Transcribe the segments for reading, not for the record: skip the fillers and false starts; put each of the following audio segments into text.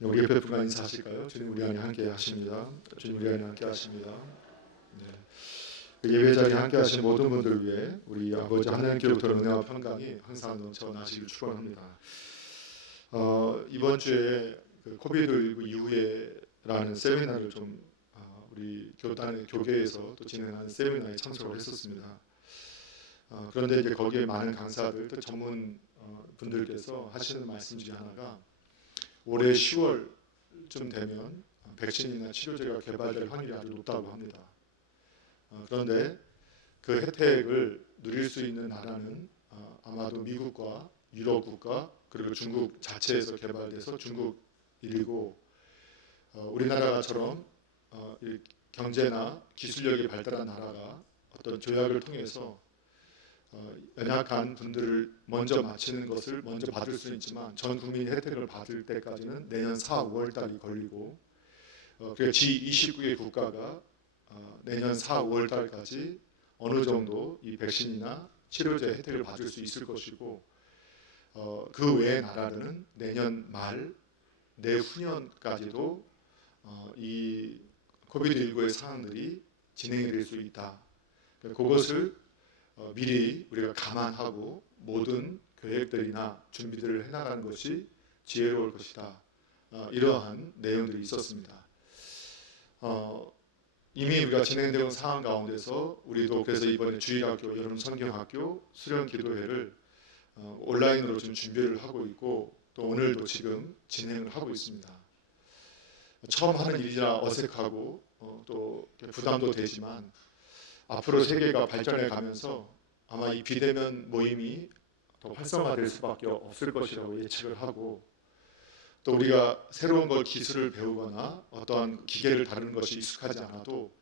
우리 옆에 분과 인사하실까요? 주님 우리 안에 함께 하십니다. 주님 우리 안에 함께 하십니다. 네. 그 예배 자리에 함께 하신 모든 분들을 위해 우리 아버지 하나님께로부터 은혜와 평강이 항상 넘쳐나시길 축원합니다. 이번 주에 그 코비드19 이후에라는 세미나를 좀 우리 교계에서 또 진행하는 세미나에 참석을 했었습니다. 그런데 이제 거기에 많은 강사들, 또 전문 분들께서 하시는 말씀 중에 하나가 올해 10월쯤 되면 백신이나 치료제가 개발될 확률이 아주 높다고 합니다. 그런데 그 혜택을 누릴 수 있는 나라는 아마도 미국과 유럽 국가 그리고 중국 자체에서 개발돼서 중국 1위고 우리나라처럼 경제나 기술력이 발달한 나라가 어떤 조약을 통해서 연약한 분들을 먼저 맞히는 것을 먼저 받을 수는 있지만 전 국민이 혜택을 받을 때까지는 내년 4, 5월 달이 걸리고 그러니까 G29개 국가가 내년 4, 5월 달까지 어느 정도 이 백신이나 치료제 혜택을 받을 수 있을 것이고 그 외의 나라는 내년 말, 내후년까지도 이 코비드19의 상황들이 진행이 될 수 있다. 그것을 미리 우리가 감안하고 모든 계획들이나 준비들을 해나가는 것이 지혜로울 것이다. 이러한 내용들이 있었습니다. 이미 우리가 진행되는 상황 가운데서 우리도 그래서 이번에 주일학교, 여름성경학교, 수련기도회를 온라인으로 좀 준비를 하고 있고 또 오늘도 지금 진행을 하고 있습니다. 처음 하는 일이라 어색하고 또 부담도 되지만 앞으로 세계가 발전해 가면서 아마 이 비대면 모임이 더 활성화될 수밖에 없을 것이라고 예측을 하고 또 우리가 새로운 걸 기술을 배우거나 어떠한 기계를 다루는 것이 익숙하지 않아도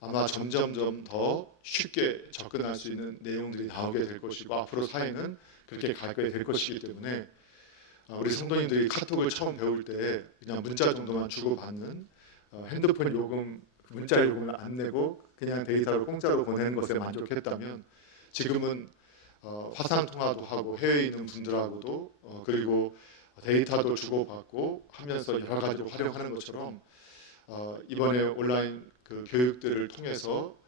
아마 점점점 더 쉽게 접근할 수 있는 내용들이 나오게 될 것이고 앞으로 사회는 그렇게 가게 될 것이기 때문에 우리 성도님들이 카톡을 처음 배울 때 그냥 문자 정도만 주고받는 핸드폰 요금, 문자 요금을 안 내고 그냥 데이터로 공짜로 보내는 것에 만족했다면 지금은 화상 통화도 하고 해외에 있는 분들하고도 그리고 데이터도 주고받고 하면서 여러 가지로 활용하는 것처럼 이번에 온라인 그 교육들을 통해서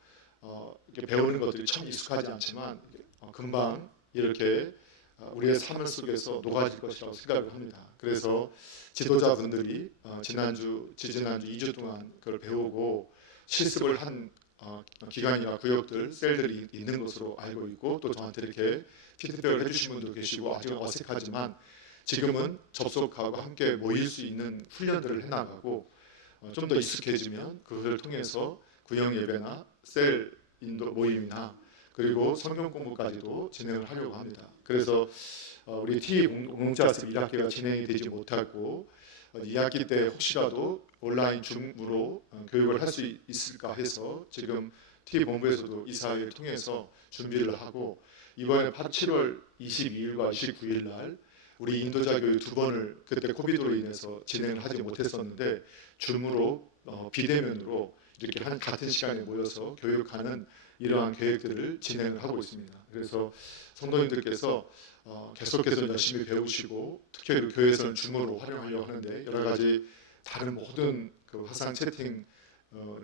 이렇게 배우는 것들이 참 익숙하지 않지만 금방 이렇게 우리의 삶 속에서 녹아질 것이라고 생각을 합니다. 그래서 지도자분들이 지난주, 지지난주 2주 동안 그걸 배우고 실습을 한 기관이나 구역들, 셀들이 있는 것으로 알고 있고 또 저한테 이렇게 피드백을 해주신 분도 계시고 아직 어색하지만 지금은 접속하고 함께 모일 수 있는 훈련들을 해나가고 좀 더 익숙해지면 그것을 통해서 구역 예배나 셀 인도 모임이나 그리고 성경 공부까지도 진행을 하려고 합니다. 그래서 우리 T 공동체학습 1학기가 진행이 되지 못하고 2학기 때 혹시라도 온라인 줌으로 교육을 할 수 있을까 해서 지금 T 본부에서도 이사회를 통해서 준비를 하고 이번에 7월 22일과 29일 날 우리 인도자 교육 2번을 그때 코비드로 인해서 진행을 하지 못했었는데 줌으로 비대면으로 이렇게 같은 시간에 모여서 교육하는 이러한 계획들을 진행을 하고 있습니다. 그래서 성도님들께서 계속해서 열심히 배우시고 특히 우리 교회에서는 줌으로 활용하려고 하는데 여러 가지 다른 모든 그 화상 채팅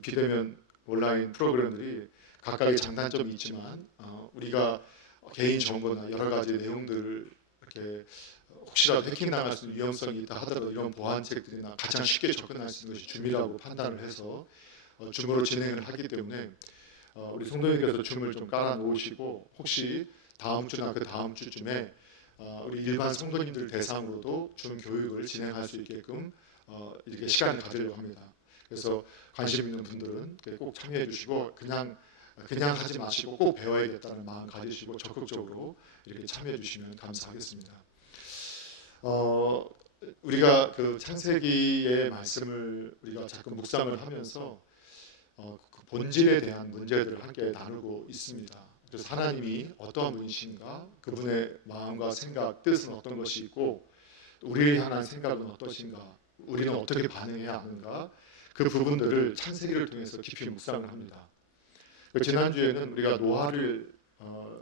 비대면 온라인 프로그램들이 각각의 장단점이 있지만 우리가 개인 정보나 여러 가지 내용들을 이렇게 혹시라도 해킹 당할 수 있는 위험성이 있다 하더라도 이런 보안책들이나 가장 쉽게 접근할 수 있는 것이 줌이라고 판단을 해서 줌으로 진행을 하기 때문에 우리 성도님께서 줌을 좀 깔아 놓으시고 혹시 다음 주나 그 다음 주쯤에 우리 일반 성도님들 대상으로도 줌 교육을 진행할 수 있게끔 이렇게 시간을 가지려고 합니다. 그래서 관심 있는 분들은 꼭 참여해 주시고 그냥 하지 마시고 꼭 배워야겠다는 마음 가지시고 적극적으로 이렇게 참여해 주시면 감사하겠습니다. 우리가 그 창세기의 말씀을 우리가 자꾸 묵상을 하면서 그 본질에 대한 문제들을 함께 나누고 있습니다. 그래서 하나님이 어떠한 분이신가, 그분의 마음과 생각, 뜻은 어떤 것이 있고 우리를 향한 생각은 어떠신가, 우리는 어떻게 반응해야 하는가, 그 부분들을 창세기를 통해서 깊이 묵상을 합니다. 지난주에는 우리가 노아를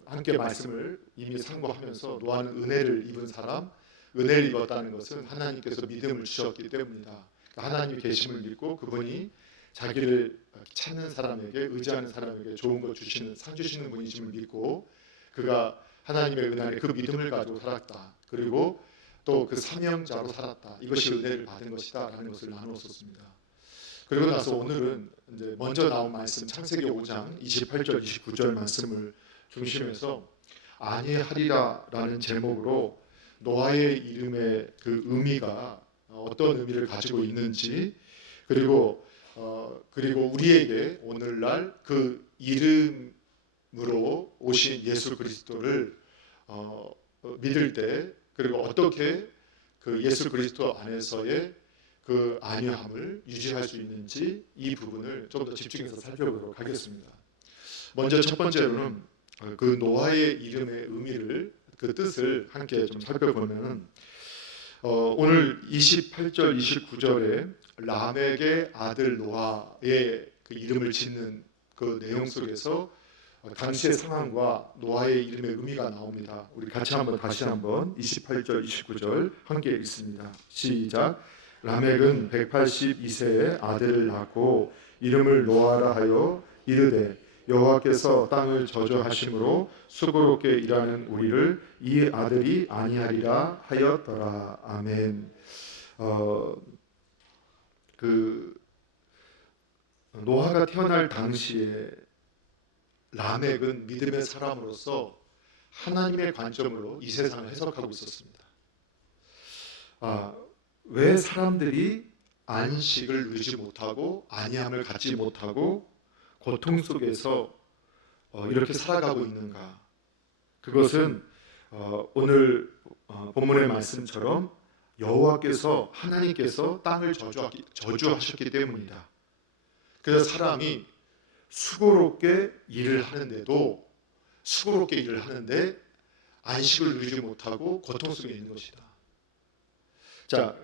함께 말씀을 이미 상고하면서 노아는 은혜를 입은 사람, 은혜를 입었다는 것은 하나님께서 믿음을 주셨기 때문이다. 하나님의 계심을 믿고 그분이 자기를 찾는 사람에게, 의지하는 사람에게 좋은 것 주시는, 상 주시는 분이심을 믿고 그가 하나님의 은혜에 그 믿음을 가지고 살았다. 그리고 또 그 사명자로 살았다. 이것이 은혜를 받은 것이다 라는 것을 나누었습니다. 그리고 나서 오늘은 이제 먼저 나온 말씀 창세기 5장 28절 29절 말씀을 중심해서 아니하리라 라는 제목으로 노아의 이름의 그 의미가 어떤 의미를 가지고 있는지, 그리고 우리에게 오늘날 그 이름으로 오신 예수 그리스도를 믿을 때, 그리고 어떻게 그 예수 그리스도 안에서의 그 안위함을 유지할 수 있는지, 이 부분을 좀 더 집중해서 살펴보도록 하겠습니다. 먼저 첫 번째로는 그 노아의 이름의 의미를, 그 뜻을 함께 좀 살펴보면은 오늘 28절 29절에 라멕의 아들 노아의 그 이름을 짓는 그 내용 속에서 당시의 상황과 노아의 이름의 의미가 나옵니다. 우리 같이 다시 한번 28절 29절 함께 읽습니다. 시작. 라멕은 182세에 아들을 낳고 이름을 노아라 하여 이르되 여호와께서 땅을 저주하심으로 수고롭게 일하는 우리를 이 아들이 아니하리라 하였더라. 아멘. 그 노아가 태어날 당시에 라멕은 믿음의 사람으로서 하나님의 관점으로 이 세상을 해석하고 있었습니다. 왜 사람들이 안식을 누리지 못하고 안위함을 갖지 못하고 고통 속에서 이렇게 살아가고 있는가? 그것은 오늘 본문의 말씀처럼 여호와께서, 하나님께서 땅을 저주하셨기 때문이다. 그래서 사람이 수고롭게 일을 하는데도, 수고롭게 일을 하는데 안식을 누리지 못하고 고통 속에 있는 것이다. 자,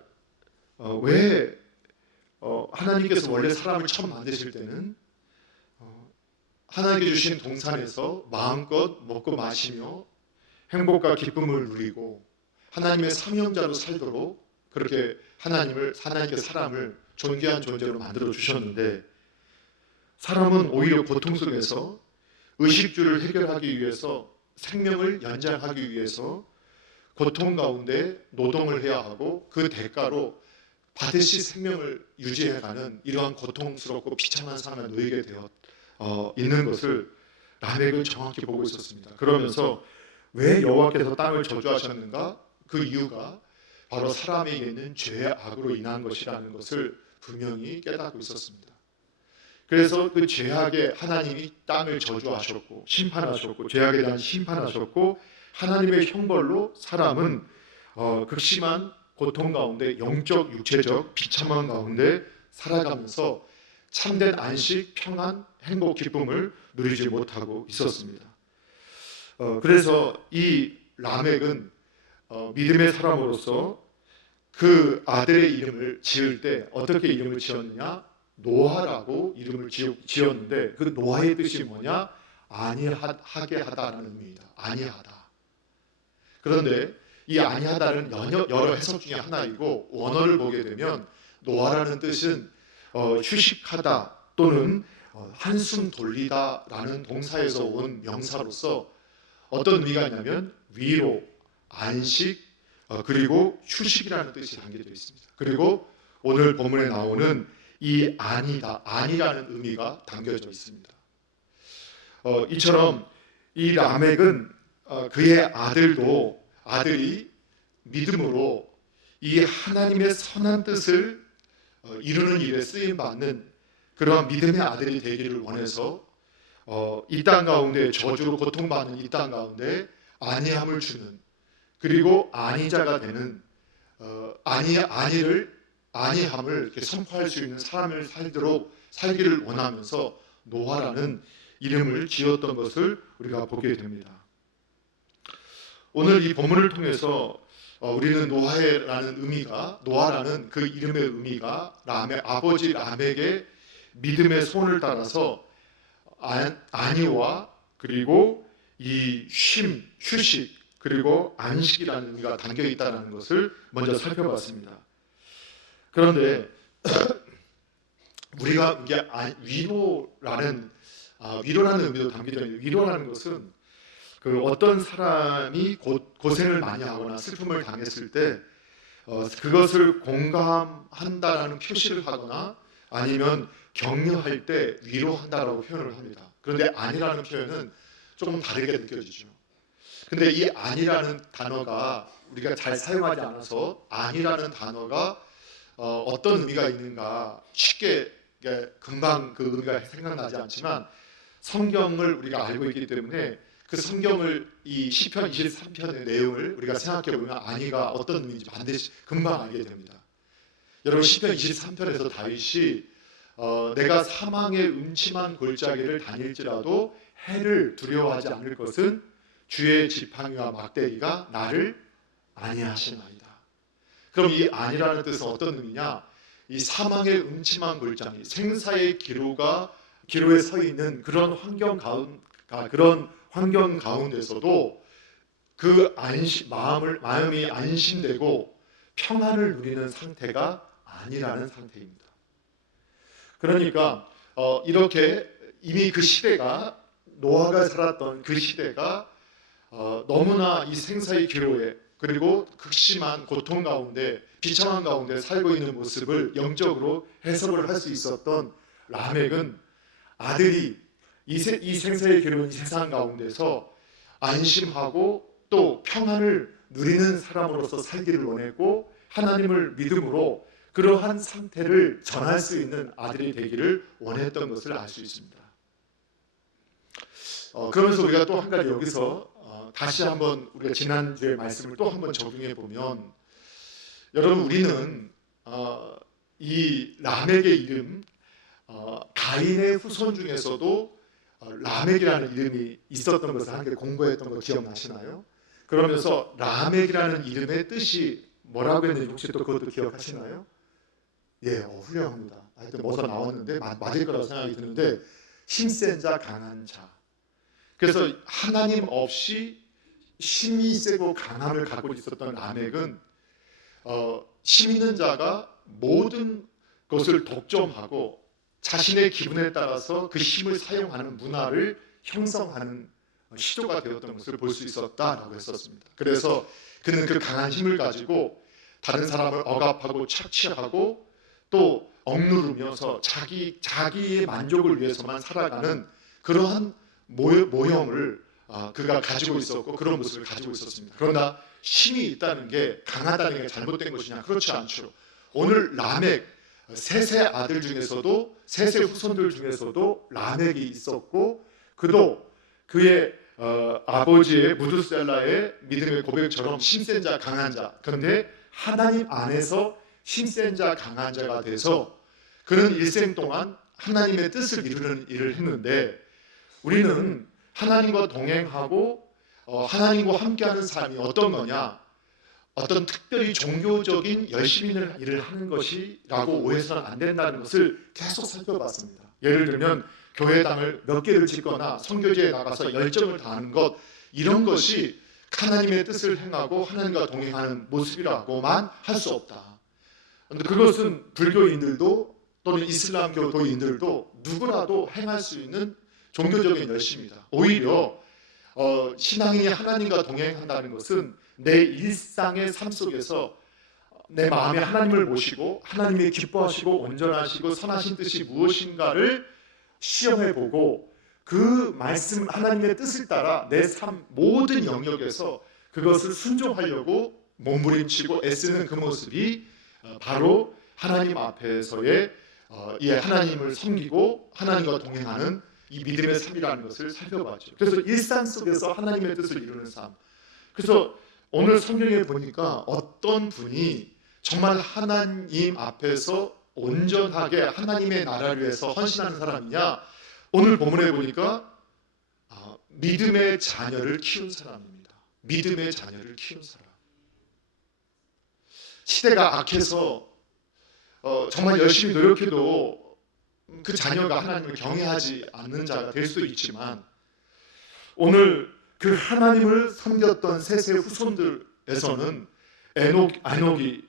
왜 하나님께서 원래 사람을 처음 만드실 때는 하나님께 주신 동산에서 마음껏 먹고 마시며 행복과 기쁨을 누리고 하나님의 사명자로 살도록 그렇게 하나님께 사람을 존귀한 존재로 만들어 주셨는데, 사람은 오히려 고통 속에서 의식주를 해결하기 위해서, 생명을 연장하기 위해서 고통 가운데 노동을 해야 하고 그 대가로 반드시 생명을 유지해가는 이러한 고통스럽고 비참한 삶에 놓이게 되어 있는 것을 라멕은 정확히 보고 있었습니다. 그러면서 왜 여호와께서 땅을 저주하셨는가? 그 이유가 바로 사람에게 있는 죄의 악으로 인한 것이라는 것을 분명히 깨닫고 있었습니다. 그래서 그 죄악에 하나님이 땅을 저주하셨고 심판하셨고, 죄악에 대한 심판하셨고, 하나님의 형벌로 사람은 극심한 고통 가운데, 영적 육체적 비참한 가운데 살아가면서 참된 안식, 평안, 행복, 기쁨을 누리지 못하고 있었습니다. 그래서 이 라멕은 믿음의 사람으로서 그 아들의 이름을 지을 때 어떻게 이름을 지었느냐? 노아라고 이름을 지었는데, 그 노아의 뜻이 뭐냐? 아니하게 하다라는 의미입니다. 아니하다. 그런데 이 아니하다는 여러 해석 중에 하나이고, 원어를 보게 되면 노아라는 뜻은 휴식하다 또는 한숨 돌리다라는 동사에서 온 명사로서 어떤 의미가 있냐면 위로, 안식, 그리고 휴식이라는 뜻이 담겨져 있습니다. 그리고 오늘 본문에 나오는 이 아니라는 의미가 담겨져 있습니다. 이처럼 이 라멕은 그의 아들이 믿음으로 이 하나님의 선한 뜻을 이루는 일에 쓰임받는 그러한 믿음의 아들이 되기를 원해서 이 땅 가운데 저주로 고통받는 이 땅 가운데 안위함을 주는, 그리고 안위자가 되는 안위함을 이렇게 선포할 수 있는 사람을 살기를 원하면서 노아라는 이름을 지었던 것을 우리가 보게 됩니다. 오늘 이 본문을 통해서 우리는 노아라는 그 이름의 의미가 아버지 라멕의 믿음의 소원을 따라서 안위와 그리고 이 휴식, 그리고 안식이라는 의미가 담겨 있다는 것을 먼저 살펴봤습니다. 그런데 우리가 이게 위로라는 의미도 담겨져 있는, 위로라는 것은 그 어떤 사람이 고생을 많이 하거나 슬픔을 당했을 때 그것을 공감한다라는 표시를 하거나 아니면 격려할 때 위로한다라고 표현을 합니다. 그런데 아니라는 표현은 조금 다르게 느껴지죠. 근데 이 아니라는 단어가 우리가 잘 사용하지 않아서 아니라는 단어가 어떤 의미가 있는가 쉽게 금방 그 의미가 생각나지 않지만 성경을 우리가 알고 있기 때문에 그 성경을 이 시편 23편의 내용을 우리가 생각해 보면 아니가 어떤 의미인지 반드시 금방 알게 됩니다. 여러분 시편 23편에서 다윗이 내가 사망의 음침한 골짜기를 다닐지라도 해를 두려워하지 않을 것은 주의 지팡이와 막대기가 나를 안위하시나이다. 그럼 이 안이라는 뜻은 어떤 의미냐? 이 사망의 음침한 골짜기, 생사의 기로에 서 있는 그런 환경 가운데서도 그 마음이 안심되고 평안을 누리는 상태가 아니라는 상태입니다. 그러니까 이렇게 이미 그 시대가, 노아가 살았던 그 시대가 너무나 이 생사의 기로에 그리고 극심한 고통 가운데, 비참한 가운데 살고 있는 모습을 영적으로 해석을 할 수 있었던 라멕은 아들이 이 생사의 기로운 이 세상 가운데서 안심하고 또 평안을 누리는 사람으로서 살기를 원했고 하나님을 믿음으로 그러한 상태를 전할 수 있는 아들이 되기를 원했던 것을 알 수 있습니다. 그러면서 우리가 또 한 가지 여기서 다시 한번 우리가 지난주의 말씀을 또 한번 적용해 보면, 여러분 우리는 이 라멕의 이름, 가인의 후손 중에서도 라멕이라는 이름이 있었던 것을 함께 공부했던 거 기억나시나요? 그러면서 라멕이라는 이름의 뜻이 뭐라고 했는지 혹시 또 그것도 기억하시나요? 예, 훌륭합니다. 하여튼 뭐서 나왔는데 맞을 거라고 생각이 드는데, 힘센 자, 강한 자. 그래서 하나님 없이 힘이 세고 강함을 갖고 있었던 라멕은 힘 있는 자가 모든 것을 독점하고 자신의 기분에 따라서 그 힘을 사용하는 문화를 형성하는 시조가 되었던 것을 볼 수 있었다라고 했었습니다. 그래서 그는 그 강한 힘을 가지고 다른 사람을 억압하고 착취하고 또 억누르면서 자기의 만족을 위해서만 살아가는 그러한 모형을 그가 가지고 있었고 그런 모습을 가지고 있었습니다. 그러나 힘이 있다는 게, 강하다는 게 잘못된 것이냐? 그렇지 않죠. 오늘 라멕 셋의 아들 중에서도, 셋의 후손들 중에서도 라멕이 있었고, 그도 그의 아버지의 무드셀라의 믿음의 고백처럼 힘센 자, 강한 자. 그런데 하나님 안에서 힘센 자, 강한 자가 돼서 그는 일생 동안 하나님의 뜻을 이루는 일을 했는데, 우리는 하나님과 동행하고 하나님과 함께하는 삶이 어떤 거냐? 어떤 특별히 종교적인 열심히 일을 하는 것이라고 오해서는 안 된다는 것을 계속 살펴봤습니다. 예를 들면 교회당을 몇 개를 짓거나 선교지에 나가서 열정을 다하는 것, 이런 것이 하나님의 뜻을 행하고 하나님과 동행하는 모습이라고만 할 수 없다. 그런데 그것은 불교인들도 또는 이슬람교도인들도 누구라도 행할 수 있는 종교적인 열심이다. 오히려 신앙인이 하나님과 동행한다는 것은 내 일상의 삶 속에서 내 마음에 하나님을 모시고 하나님이 기뻐하시고 온전하시고 선하신 뜻이 무엇인가를 시험해보고 그 말씀, 하나님의 뜻을 따라 내 삶 모든 영역에서 그것을 순종하려고 몸부림치고 애쓰는 그 모습이 바로 하나님 앞에서의 하나님을 섬기고 하나님과 동행하는 이 믿음의 삶이라는 것을 살펴봤죠. 그래서 일상 속에서 하나님의 뜻을 이루는 삶. 그래서 오늘 성경에 보니까 어떤 분이 정말 하나님 앞에서 온전하게 하나님의 나라를 위해서 헌신하는 사람이냐? 오늘 본문에 보니까 믿음의 자녀를 키운 사람입니다. 믿음의 자녀를 키운 사람. 시대가 악해서 정말 열심히 노력해도 그 자녀가 하나님을 경외하지 않는 자가 될 수도 있지만, 오늘 그 하나님을 섬겼던 셋의 후손들에서는 에녹의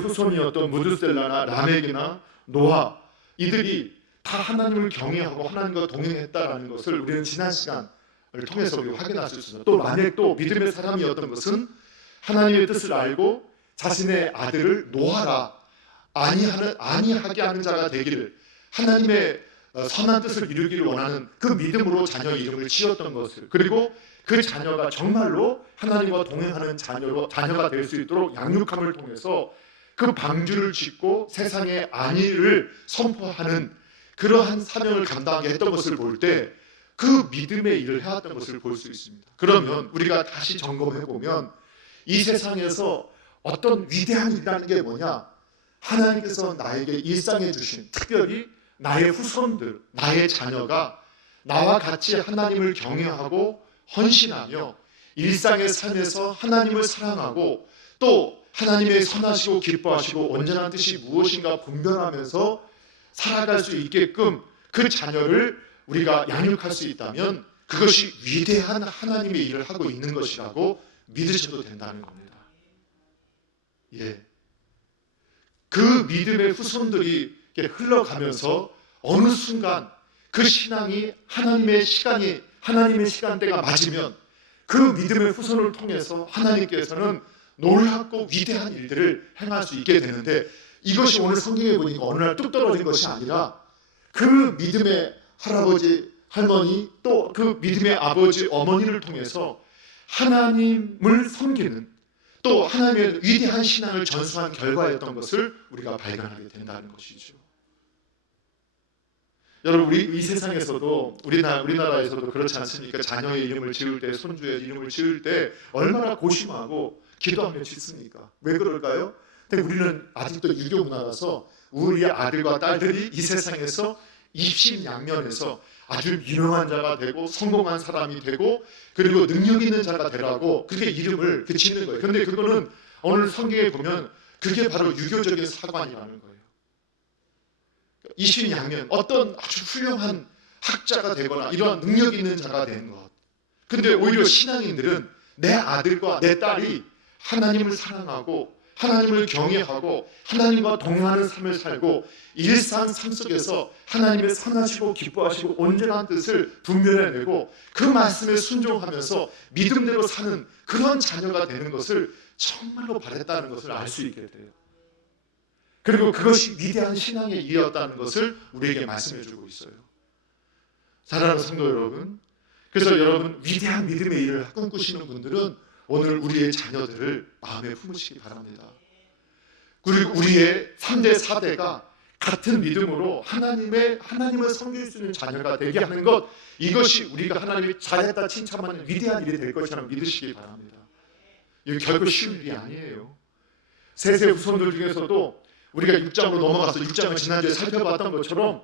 후손이었던 무드셀라나 라멕이나 노아, 이들이 다 하나님을 경외하고 하나님과 동행했다라는 것을 우리는 지난 시간을 통해서 우리 확인할 수 있습니다. 또 라멕도 믿음의 사람이었던 것은 하나님의 뜻을 알고 자신의 아들을 노아라, 아니하게 하는 자가 되기를, 하나님의 선한 뜻을 이루기를 원하는 그 믿음으로 자녀의 이름을 지었던 것을, 그리고 그 자녀가 정말로 하나님과 동행하는 자녀가 될 수 있도록 양육함을 통해서 그 방주를 짓고 세상의 안위를 선포하는 그러한 사명을 감당하게 했던 것을 볼 때 그 믿음의 일을 해왔던 것을 볼 수 있습니다. 그러면 우리가 다시 점검해 보면 이 세상에서 어떤 위대한 일이라는 게 뭐냐? 하나님께서 나에게 일상해 주신, 특별히 나의 후손들, 나의 자녀가 나와 같이 하나님을 경외하고 헌신하며 일상의 삶에서 하나님을 사랑하고 또 하나님의 선하시고 기뻐하시고 온전한 뜻이 무엇인가 분별하면서 살아갈 수 있게끔 그 자녀를 우리가 양육할 수 있다면 그것이 위대한 하나님의 일을 하고 있는 것이라고 믿으셔도 된다는 겁니다. 예. 그 믿음의 후손들이 흘러가면서 어느 순간 그 신앙이 하나님의 시간대가 맞으면 그 믿음의 후손을 통해서 하나님께서는 놀랍고 위대한 일들을 행할 수 있게 되는데, 이것이 오늘 성경에 보니까 어느 날 뚝 떨어진 것이 아니라 그 믿음의 할아버지, 할머니, 또 그 믿음의 아버지, 어머니를 통해서 하나님을 섬기는, 또 하나님의 위대한 신앙을 전수한 결과였던 것을 우리가 발견하게 된다는 것이죠. 여러분, 우리 이 세상에서도 우리나라에서도 그렇지 않습니까? 자녀의 이름을 지을 때, 손주의 이름을 지을 때 얼마나 고심하고 기도하며 짓습니까? 왜 그럴까요? 근데 우리는 아직도 유교 문화라서 우리 아들과 딸들이 이 세상에서 입신양면에서 아주 유명한 자가 되고 성공한 사람이 되고 그리고 능력 있는 자가 되라고 그렇게 이름을 짓는 거예요. 그런데 그거는 오늘 성경에 보면 그게 바로 유교적인 사관이라는 거예요. 입신양면, 어떤 아주 훌륭한 학자가 되거나 이런 능력 있는 자가 되는 것. 근데 오히려 신앙인들은 내 아들과 내 딸이 하나님을 사랑하고 하나님을 경외하고 하나님과 동행하는 삶을 살고 일상 삶 속에서 하나님의 선하시고 기뻐하시고 온전한 뜻을 분별해내고 그 말씀에 순종하면서 믿음대로 사는 그런 자녀가 되는 것을 정말로 바랬다는 것을 알 수 있게 돼요. 그리고 그것이 위대한 신앙의 일이었다는 것을 우리에게 말씀해 주고 있어요. 사랑하는 성도 여러분, 그래서 여러분 위대한 믿음의 일을 꿈꾸시는 분들은 오늘 우리의 자녀들을 마음에 품으시기 바랍니다. 그리고 우리의 3대 4대가 같은 믿음으로 하나님을 섬길 수 있는 자녀가 되게 하는 것, 이것이 우리가 하나님이 잘했다 칭찬받는 위대한 일이 될 것이라고 믿으시기 바랍니다. 이게 결코 쉬운 일이 아니에요. 셋의 후손들 중에서도 우리가 6장으로 넘어가서 6장을 지난주에 살펴봤던 것처럼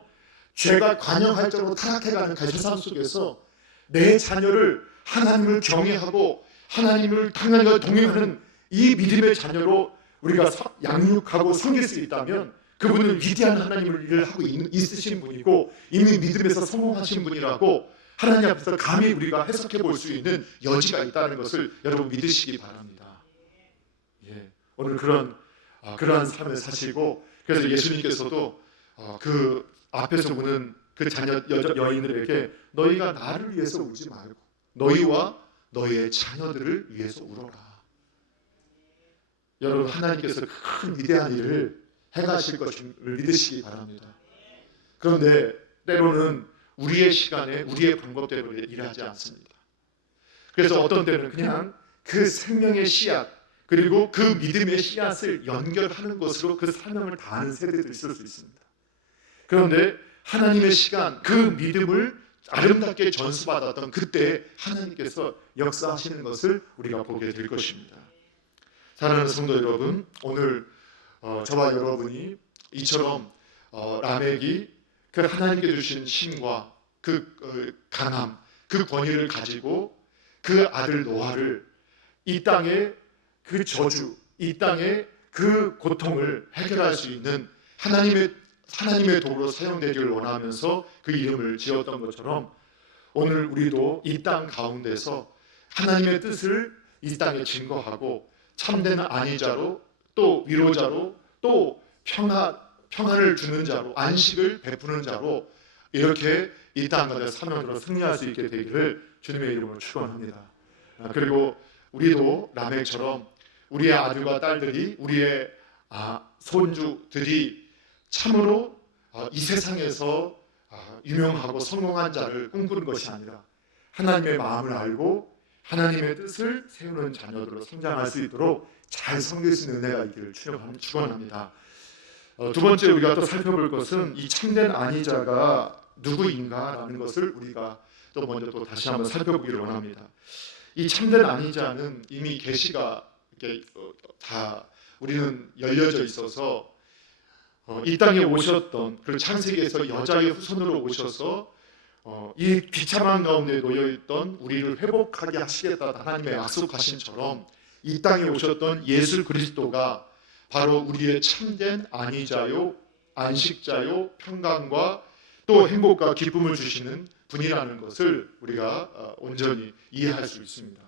죄가 관영할 정도로 타락해가는 그 세상 속에서 내 자녀를 하나님을 경외하고 하나님을 하나님과 동행하는 이 믿음의 자녀로 우리가 양육하고 섬길 수 있다면 그분은 위대한 하나님을 일을 하고 있으신 분이고 이미 믿음에서 성공하신 분이라고 하나님 앞에서 감히 우리가 해석해 볼 수 있는 여지가 있다는 것을 여러분 믿으시기 바랍니다. 예, 오늘 그러한 삶을 사시고, 그래서 예수님께서도 그 앞에서 우는 그 자녀 여인들에게 너희가 나를 위해서 울지 말고 너희와 너희의 자녀들을 위해서 울어라. 여러분, 하나님께서 큰 위대한 일을 행하실 것을 믿으시기 바랍니다. 그런데 때로는 우리의 시간에 우리의 방법대로 일하지 않습니다. 그래서 어떤 때는 그냥 그 생명의 씨앗 그리고 그 믿음의 씨앗을 연결하는 것으로 그 사명을 다하는 세대도 있을 수 있습니다. 그런데 하나님의 시간, 그 믿음을 아름답게 전수받았던 그때 하나님께서 역사하시는 것을 우리가 보게 될 것입니다. 사랑하는 성도 여러분, 오늘 저와 여러분이 이처럼 라멕이 그 하나님께 주신 힘과 그 강함, 그 권위를 가지고 그 아들 노아를 이 땅의 그 저주, 이 땅의 그 고통을 해결할 수 있는 하나님의 도구로 사용되기를 원하면서 그 이름을 지었던 것처럼 오늘 우리도 이 땅 가운데서 하나님의 뜻을 이 땅에 증거하고 참된 안위자로 또 위로자로 또 평안을 주는 자로 안식을 베푸는 자로 이렇게 이 땅 가운데 사명으로 승리할 수 있게 되기를 주님의 이름으로 축원합니다. 그리고 우리도 라멕처럼 우리의 아들과 딸들이 우리의 손주들이 참으로 이 세상에서 유명하고 성공한 자를 꿈꾸는 것이 아니라 하나님의 마음을 알고 하나님의 뜻을 세우는 자녀들로 성장할 수 있도록 잘 섬길 수 있는 은혜가 있기를 축원합니다. 두 번째 우리가 또 살펴볼 것은 이 참된 안위자가 누구인가라는 것을 우리가 또 먼저 또 다시 한번 살펴보기를 원합니다. 이 참된 안위자는 이미 계시가 다 우리는 열려져 있어서 이 땅에 오셨던 그리고 창세기에서 여자의 후손으로 오셔서 이 비참한 가운데 놓여있던 우리를 회복하게 하시겠다 하나님의 약속하신처럼 이 땅에 오셨던 예수 그리스도가 바로 우리의 참된 안위자요 안식자요 평강과 또 행복과 기쁨을 주시는 분이라는 것을 우리가 온전히 이해할 수 있습니다.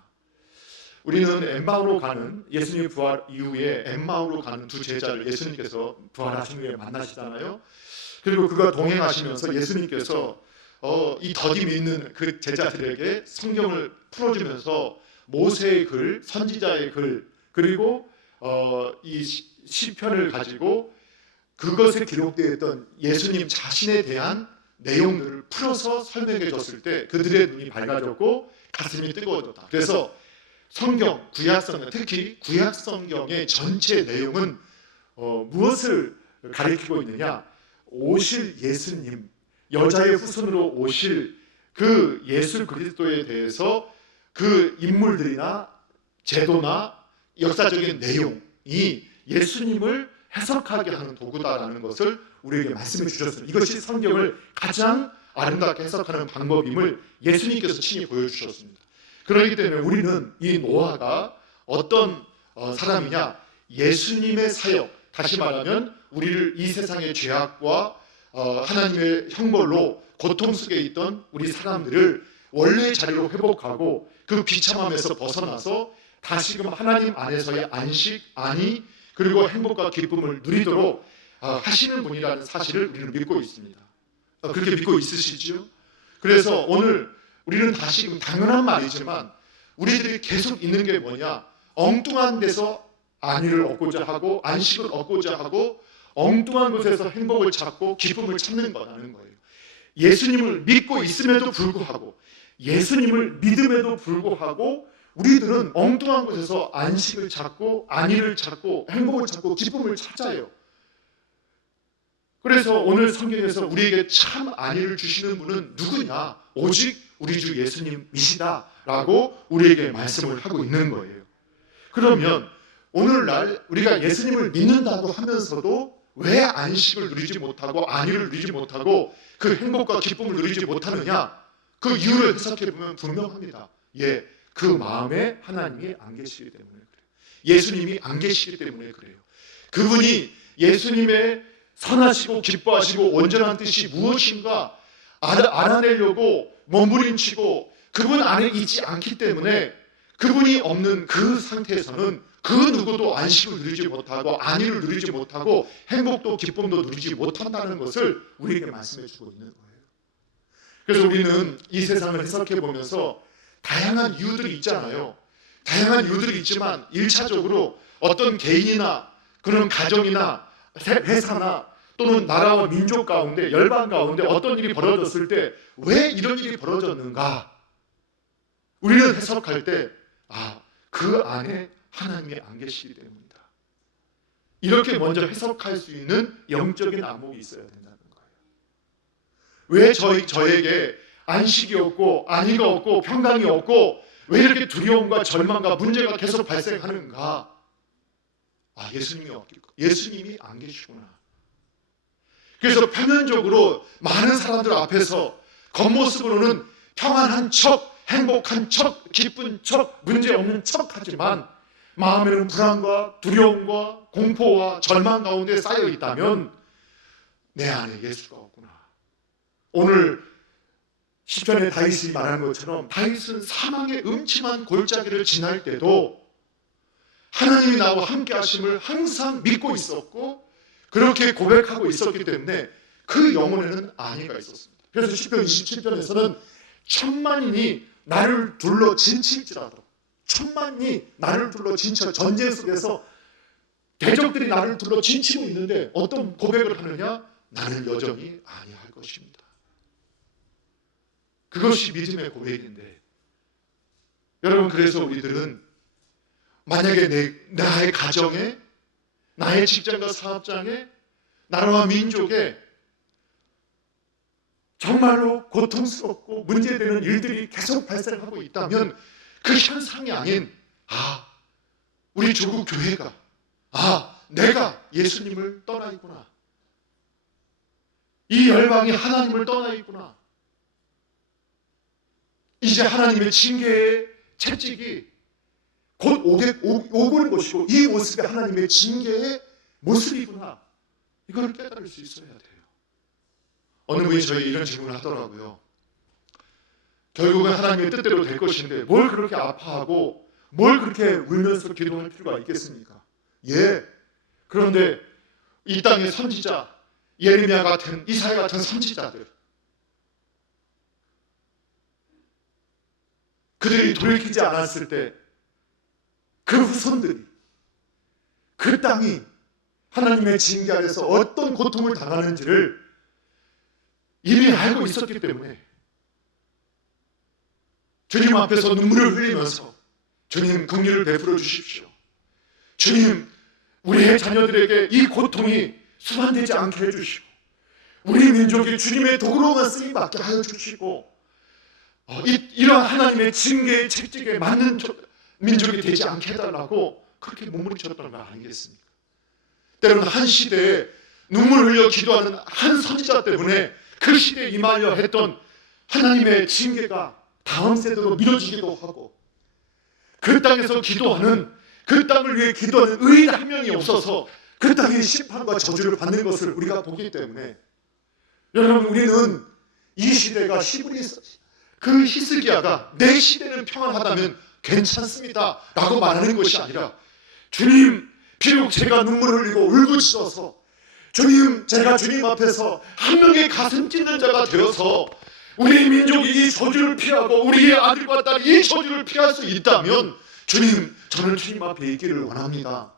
우리는 엠마오로 가는 예수님 부활 이후에 엠마오로 가는 두 제자를 예수님께서 부활하신 후에 만나시잖아요. 그리고 그가 동행하시면서 예수님께서 이 더디 믿는 그 제자들에게 성경을 풀어주면서 모세의 글, 선지자의 글, 그리고 이 시편을 가지고 그것에 기록되어 있던 예수님 자신에 대한 내용들을 풀어서 설명해 줬을 때 그들의 눈이 밝아졌고 가슴이 뜨거워졌다. 그래서 성경, 구약성경, 특히 구약성경의 전체 내용은 무엇을 가리키고 있느냐? 오실 예수님, 여자의 후손으로 오실 그 예수 그리스도에 대해서 그 인물들이나 제도나 역사적인 내용이 예수님을 해석하게 하는 도구다라는 것을 우리에게 말씀해 주셨습니다. 이것이 성경을 가장 아름답게 해석하는 방법임을 예수님께서 친히 보여주셨습니다. 그렇기 때문에 우리는 이 노아가 어떤 사람이냐? 예수님의 사역, 다시 말하면 우리를 이 세상의 죄악과 하나님의 형벌로 고통 속에 있던 우리 사람들을 원래의 자리로 회복하고 그 비참함에서 벗어나서 다시금 하나님 안에서의 안식, 안위, 그리고 행복과 기쁨을 누리도록 하시는 분이라는 사실을 우리는 믿고 있습니다. 그렇게 믿고 있으시죠? 그래서 오늘 우리는 다시금 당연한 말이지만 우리들이 계속 있는 게 뭐냐? 엉뚱한 데서 안위를 얻고자 하고 안식을 얻고자 하고 엉뚱한 곳에서 행복을 찾고 기쁨을 찾는 거라는 거예요. 예수님을 믿고 있음에도 불구하고 예수님을 믿음에도 불구하고 우리들은 엉뚱한 곳에서 안식을 찾고 안위를 찾고 행복을 찾고 기쁨을 찾아요. 그래서 오늘 성경에서 우리에게 참 안위를 주시는 분은 누구냐? 오직 우리 주 예수님이시다라고 우리에게 말씀을 하고 있는 거예요. 그러면 오늘날 우리가 예수님을 믿는다고 하면서도 왜 안식을 누리지 못하고 안위를 누리지 못하고 그 행복과 기쁨을 누리지 못하느냐? 그 이유를 해석해 보면 분명합니다. 그 마음에 하나님이 안 계시기 때문에 그래요. 예수님이 안 계시기 때문에 그래요. 그분이 예수님의 선하시고 기뻐하시고 온전한 뜻이 무엇인가 알아내려고 몸부림치고 그분 안에 있지 않기 때문에 그분이 없는 그 상태에서는 그 누구도 안식을 누리지 못하고 안위를 누리지 못하고 행복도 기쁨도 누리지 못한다는 것을 우리에게 말씀해 주고 있는 거예요. 그래서 우리는 이 세상을 해석해 보면서 다양한 이유들이 있잖아요. 다양한 이유들이 있지만 1차적으로 어떤 개인이나 그런 가정이나 회사나 또는 나라와 민족 가운데 열방 가운데 어떤 일이 벌어졌을 때 왜 이런 일이 벌어졌는가? 우리는 해석할 때 그 안에 하나님이 안 계시기 때문이다. 이렇게 먼저 해석할 수 있는 영적인 안목이 있어야 된다는 거예요. 왜 저에게 안식이 없고 안위가 없고 평강이 없고 왜 이렇게 두려움과 절망과 문제가 계속 발생하는가? 예수님이 안 계시구나. 그래서 표면적으로 많은 사람들 앞에서 겉모습으로는 평안한 척, 행복한 척, 기쁜 척, 문제 없는 척 하지만 마음에는 불안과 두려움과 공포와 절망 가운데 쌓여 있다면 내 안에 예수가 없구나. 오늘 10전에 다윗이 말한 것처럼 다윗은 사망의 음침한 골짜기를 지날 때도 하나님이 나와 함께 하심을 항상 믿고 있었고 그렇게 고백하고 있었기 때문에 그 영혼에는 안위가 있었습니다. 그래서 시편 27편에서는 천만인이 나를 둘러 진칠지라도, 천만이 나를 둘러 진쳐, 전쟁 속에서 대적들이 나를 둘러 진치고 있는데 어떤 고백을 하느냐? 나는 여전히 안위할 것입니다. 그것이 믿음의 고백인데, 여러분, 그래서 우리들은 만약에 나의 가정에, 나의 직장과 사업장에, 나라와 민족에 정말로 고통스럽고 문제되는 일들이 계속 발생하고 있다면 그 현상이 아닌 우리 조국 교회가 내가 예수님을 떠나 있구나, 이 열방이 하나님을 떠나 있구나, 이제 하나님의 징계의 채찍이 곧 오고는 것이고 이 모습이 하나님의 징계의 모습이구나, 이걸 깨달을 수 있어야 돼요. 어느 분이 저에게 이런 질문을 하더라고요. 결국은 하나님의 뜻대로 될 것인데 뭘 그렇게 아파하고 뭘 그렇게 울면서 기도할 필요가 있겠습니까? 그런데 이 땅의 선지자, 예레미야 같은, 이사야 같은 선지자들, 그들이 돌이키지 않았을 때 그 후손들이, 그 땅이 하나님의 징계 아래서 어떤 고통을 당하는지를 이미 알고 있었기 때문에 주님 앞에서 눈물을 흘리면서 주님 긍휼을 베풀어 주십시오, 주님 우리의 자녀들에게 이 고통이 수반되지 않게 해주시고 우리 민족이 주님의 도구로만 쓰임받게 하여 주시고 이러한 하나님의 징계의 채찍에 맞는 민족이 되지 않게 해달라고 그렇게 몸부림쳤던 거 아니겠습니까? 때로는 한 시대에 눈물 흘려 기도하는 한 선지자 때문에 그 시대에 임하려 했던 하나님의 징계가 다음 세대로 미뤄지기도 하고, 그 땅에서 기도하는, 그 땅을 위해 기도하는 의인 한 명이 없어서 그 땅의 심판과 저주를 받는 것을 우리가 보기 때문에, 여러분, 우리는 이 시대가 그 히스기야가 내 시대는 평안하다면 괜찮습니다 라고 말하는 것이 아니라, 주님 비록 제가 눈물을 흘리고 울부짖어서 주님, 제가 주님 앞에서 한 명의 가슴 찢는 자가 되어서 우리 민족이 이 저주를 피하고 우리의 아들과 딸이 이 저주를 피할 수 있다면 주님, 저는 주님 앞에 있기를 원합니다.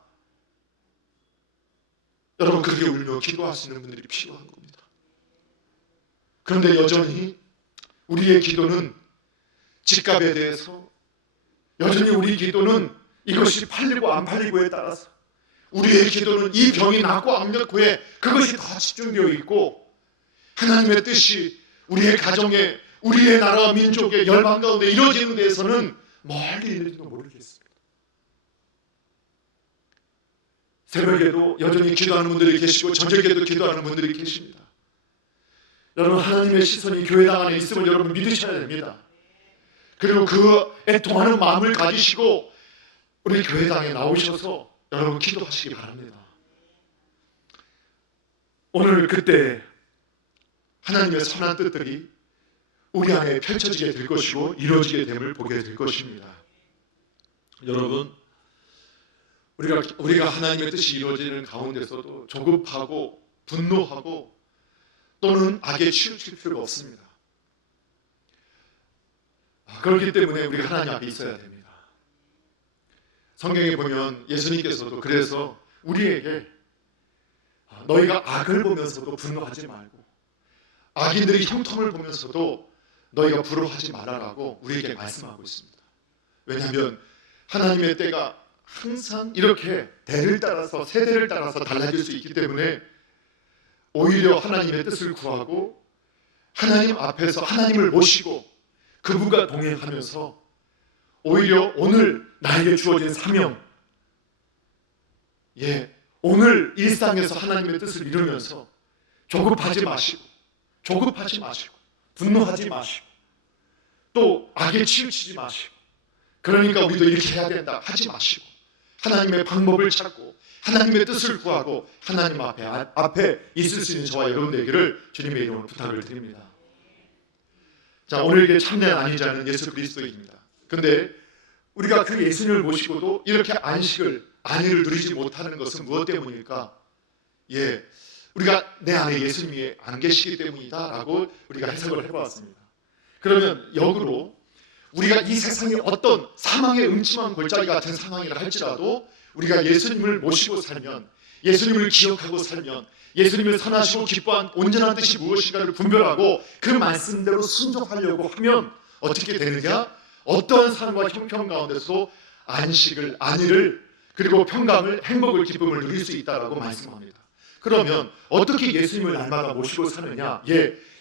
여러분, 그렇게 울며 기도하시는 분들이 필요한 겁니다. 그런데 여전히 우리의 기도는 집값에 대해서, 여전히 우리 기도는 이것이 팔리고 안 팔리고에 따라서, 우리의 기도는 이 병이 낫고 안 낫고에 그것이 더 집중되어 있고, 하나님의 뜻이 우리의 가정에, 우리의 나라와 민족의 열방 가운데 이루어지는 데에서는 멀리 있는지도 모르겠습니다. 새벽에도 여전히 기도하는 분들이 계시고 저녁에도 기도하는 분들이 계십니다. 여러분, 하나님의 시선이 교회당 안에 있음을 여러분 믿으셔야 됩니다. 그리고 그 애통하는 마음을 가지시고 우리 교회당에 나오셔서 여러분 기도하시기 바랍니다. 오늘 그때 하나님의 선한 뜻들이 우리 안에 펼쳐지게 될 것이고 이루어지게 됨을 보게 될 것입니다. 여러분, 우리가 하나님의 뜻이 이루어지는 가운데서도 조급하고 분노하고 또는 악에 치우칠 필요가 없습니다. 그렇기 때문에 우리가 하나님 앞에 있어야 됩니다. 성경에 보면 예수님께서도 그래서 우리에게 너희가 악을 보면서도 분노하지 말고 악인들이 형통을 보면서도 너희가 부러워하지 말아라고 우리에게 말씀하고 있습니다. 왜냐하면 하나님의 때가 항상 이렇게 대를 따라서, 세대를 따라서 달라질 수 있기 때문에 오히려 하나님의 뜻을 구하고 하나님 앞에서 하나님을 모시고 그분과 동행하면서 오히려 오늘 나에게 주어진 사명, 오늘 일상에서 하나님의 뜻을 이루면서 조급하지 마시고 분노하지 마시고 또 악에 치우치지 마시고, 그러니까 우리도 이렇게 해야 된다 하지 마시고 하나님의 방법을 찾고 하나님의 뜻을 구하고 하나님 앞에 있을 수 있는 저와 여러분 되기를 주님의 이름으로 부탁을 드립니다. 자, 오늘의 참된 안위자는 예수 그리스도입니다. 그런데 우리가 그 예수님을 모시고도 이렇게 안위를 누리지 못하는 것은 무엇 때문일까? 우리가 내 안에 예수님이 안 계시기 때문이다라고 우리가 해석을 해보았습니다. 그러면 역으로 우리가 이 세상에 어떤 사망의 음침한 골짜기 같은 상황이라 할지라도 우리가 예수님을 모시고 살면, 예수님을 기억하고 살면, 예수님을 선하시고 기뻐한 온전한 뜻이 무엇인가를 분별하고 그 말씀대로 순종하려고 하면 어떻게 되느냐? 어떠한 삶과 형편 가운데서 안위를 그리고 평강을, 행복을, 기쁨을 누릴 수 있다라고 말씀합니다. 그러면 어떻게 예수님을 날마다 모시고 사느냐?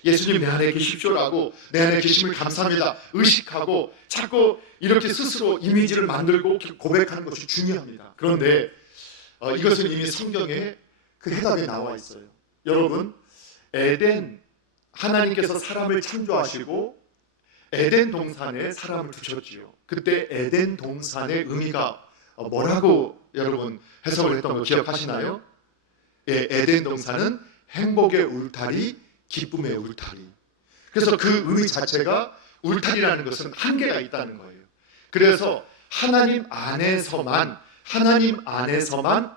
예수님 내 안에 계십시오라고, 내 안에 계심을 감사합니다 의식하고 자꾸 이렇게 스스로 이미지를 만들고 고백하는 것이 중요합니다. 그런데 이것은 이미 성경에 그 해답에 나와 있어요. 여러분, 하나님께서 사람을 창조하시고 에덴 동산에 사람을 두셨지요. 그때 에덴 동산의 의미가 뭐라고 여러분 해석을 했던 거 기억하시나요? 에덴 동산은 행복의 울타리, 기쁨의 울타리. 그래서 그 의미 자체가 울타리라는 것은 한계가 있다는 거예요. 그래서 하나님 안에서만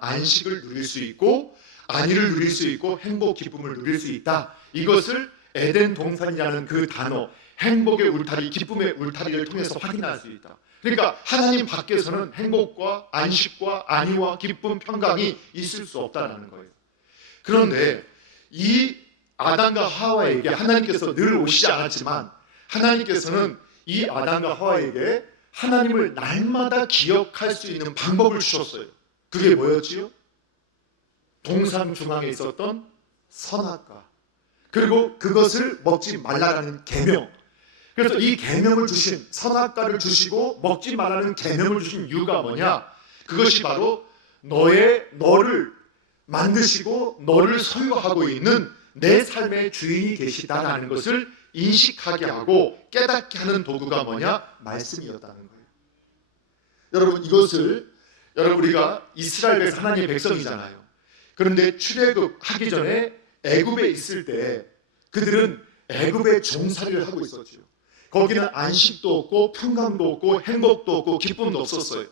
안식을 누릴 수 있고 안위를 누릴 수 있고 행복, 기쁨을 누릴 수 있다. 이것을 에덴 동산이라는 그 단어, 행복의 울타리, 기쁨의 울타리를 통해서 확인할 수 있다. 그러니까 하나님 밖에서는 행복과 안식과 안위와 기쁨, 평강이 있을 수 없다는 거예요. 그런데 이 아담과 하와에게 하나님께서 늘 오시지 않았지만 하나님께서는 이 아담과 하와에게 하나님을 날마다 기억할 수 있는 방법을 주셨어요. 그게 뭐였지요? 동산 중앙에 있었던 선악과, 그리고 그것을 먹지 말라라는 계명. 그래서 이 계명을 주신, 선악과를 주시고 먹지 말라는 계명을 주신 이유가 뭐냐? 그것이 바로 너를 만드시고 너를 소유하고 있는 내 삶의 주인이 계시다라는 것을 인식하게 하고 깨닫게 하는 도구가 뭐냐? 말씀이었다는 거예요. 여러분, 우리가 이스라엘 하나님의 백성이잖아요. 그런데 출애굽하기 전에 애굽에 있을 때 그들은 애굽의 종살이를 하고 있었죠. 거기는 안식도 없고 평강도 없고 행복도 없고 기쁨도 없었어요.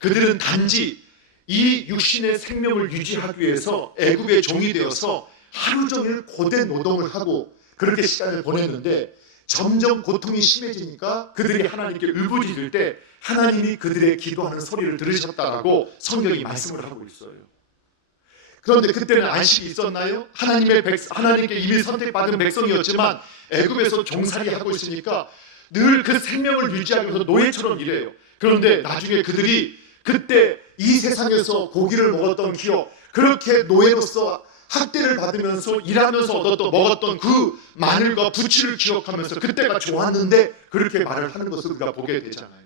그들은 단지 이 육신의 생명을 유지하기 위해서 애굽의 종이 되어서 하루 종일 고된 노동을 하고 그렇게 시간을 보냈는데 점점 고통이 심해지니까 그들이 하나님께 울부짖을 때 하나님이 그들의 기도하는 소리를 들으셨다라고 성경이 말씀을 하고 있어요. 그런데 그때는 안식이 있었나요? 하나님께 이미 선택받은 백성이었지만 애굽에서 종살이 하고 있으니까 늘 그 생명을 유지하기 위해서 노예처럼 일해요. 그런데 나중에 그들이 그때 이 세상에서 고기를 먹었던 기억, 그렇게 노예로서 학대를 받으면서 일하면서 먹었던 그 마늘과 부추를 기억하면서 그때가 좋았는데 그렇게 말을 하는 것을 우리가 보게 되잖아요.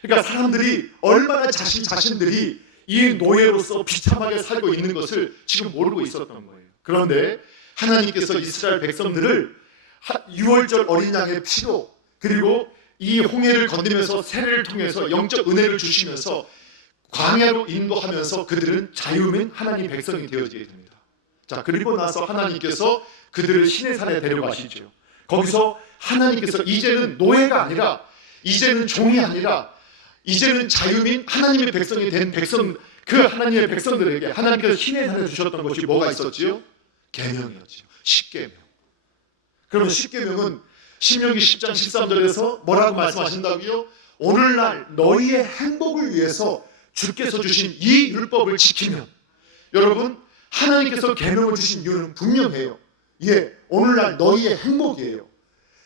그러니까 사람들이 얼마나 자신들이 이 노예로서 비참하게 살고 있는 것을 지금 모르고 있었던 거예요. 그런데 하나님께서 이스라엘 백성들을 6월절 어린 양의 피로, 그리고 이 홍해를 건너면서 세례를 통해서 영적 은혜를 주시면서 광야로 인도하면서 그들은 자유민 하나님 백성이 되어지게 됩니다. 자, 그리고 나서 하나님께서 그들을 시내산에 데려가시죠. 거기서 하나님께서 이제는 노예가 아니라, 이제는 종이 아니라, 이제는 자유민 하나님의 백성이 된 백성, 그 하나님의 백성들에게 하나님께서 시내산에 주셨던 것이 뭐가 있었지요? 계명이었죠. 십계명. 그러면 십계명은 신명기 10장 13절에서 뭐라고 말씀하신다고요? 오늘날 너희의 행복을 위해서 주께서 주신 이 율법을 지키면, 여러분, 하나님께서 계명을 주신 이유는 분명해요. 오늘날 너희의 행복이에요.